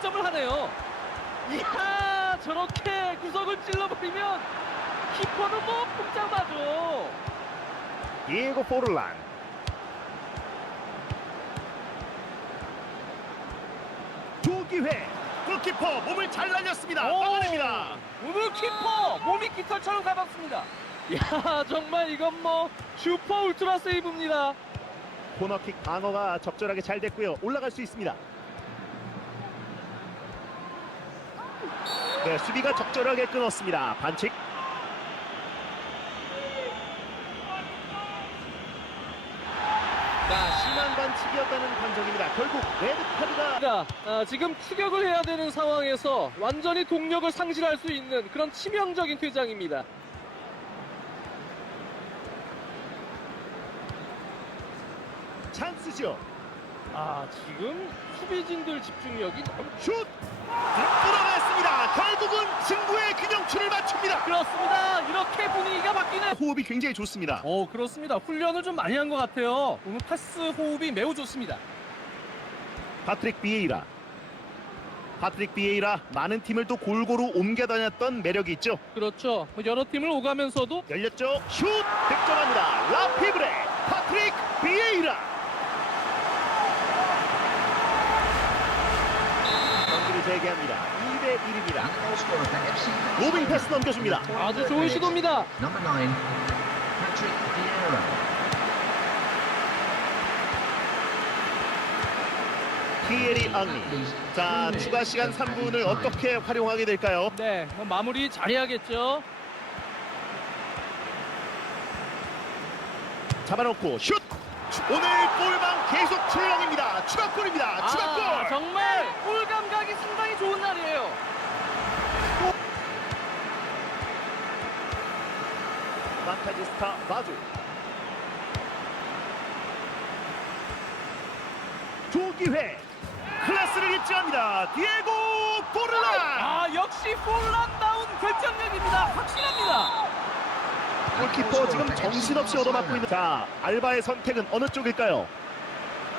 득점을 하네요. 이야 저렇게 구석을 찔러버리면 키퍼는 뭐 꼼짝마죠. 디에고 포르란 두 기회 골키퍼 몸을 잘 날렸습니다 오! 막아냅니다 오늘 키퍼 몸이 깃털처럼 가볍습니다. 이야 정말 이건 뭐 슈퍼 울트라 세이브입니다. 코너킥 방어가 적절하게 잘 됐고요 올라갈 수 있습니다 네 수비가 적절하게 끊었습니다. 반칙. 자 심한 반칙이었다는 판정입니다. 결국 레드카드가 자, 아, 지금 추격을 해야 되는 상황에서 완전히 동력을 상실할 수 있는 그런 치명적인 퇴장입니다. 찬스죠 아 지금 수비진들 집중력이 슛 뚫어냈습니다 결국은 승부의 균형추를 맞춥니다 그렇습니다. 이렇게 분위기가 바뀌는. 호흡이 굉장히 좋습니다 어 그렇습니다. 훈련을 좀 많이 한 것 같아요. 오늘 패스 호흡이 매우 좋습니다. 파트릭 비에이라 파트릭 비에이라 많은 팀을 또 골고루 옮겨 다녔던 매력이 있죠 그렇죠. 뭐 여러 팀을 오가면서도 열렸죠 슛 득점합니다 라피브레 파트릭 비에이라 경기를 재개합니다. 2대 1입니다. 로빙 패스 넘겨줍니다. 아주 좋은 시도입니다. 피에리 앙리 자 추가 시간 3분을 어떻게 활용하게 될까요? 네, 뭐 마무리 잘해야겠죠. 잡아놓고 슛! 오늘 골망 계속 출렁입니다. 추가골입니다. 추가골! 아, 정말 골 감각이 상당히 좋은 날이에요. 판타지스타 마주. 조기회. 클래스를 입지합니다. 디에고 포르란. 아, 역시 폴란다운 결정력입니다. 확실합니다. 골키퍼 지금 정신없이 얻어맞고 있는. 자 알바의 선택은 어느 쪽일까요?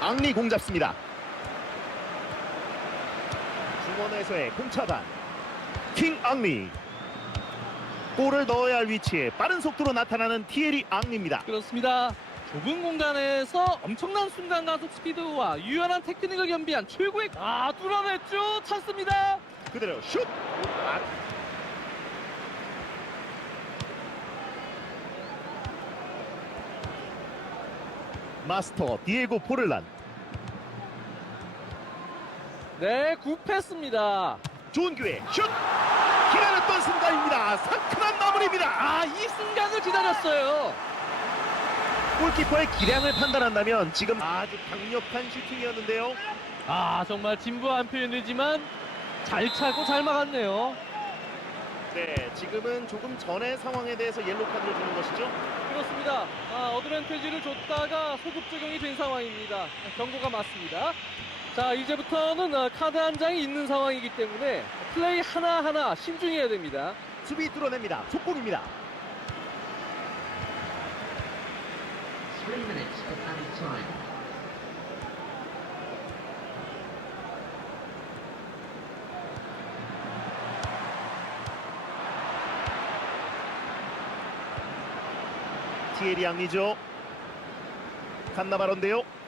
앙리 공 잡습니다. 중원에서의 공차단. 킹 앙리 골을 넣어야 할 위치에 빠른 속도로 나타나는 티에리 앙리입니다 그렇습니다. 좁은 공간에서 엄청난 순간 가속 스피드와 유연한 테크닉을 겸비한 최고의 아 뚫어냈죠 찬스입니다. 그대로 슛 아, 마스터 디에고 포르란 네 굿패스입니다. 좋은 기회 슛 기다렸던 순간입니다 상큼한 마무리입니다 아 이 순간을 기다렸어요. 골키퍼의 기량을 판단한다면 지금 아주 강력한 슈팅이었는데요 아 정말 진부한 표현이지만 잘 차고 잘 막았네요. 네 지금은 조금 전의 상황에 대해서 옐로 카드를 주는 것이죠 그렇습니다. 아, 어드밴티지를 줬다가 소급 적용이 된 상황입니다. 경고가 맞습니다. 자, 이제부터는 아, 카드 한 장이 있는 상황이기 때문에 플레이 하나하나 신중해야 됩니다. 수비 뚫어냅니다 속공입니다. 티에리 앙리죠 칸나바로인데요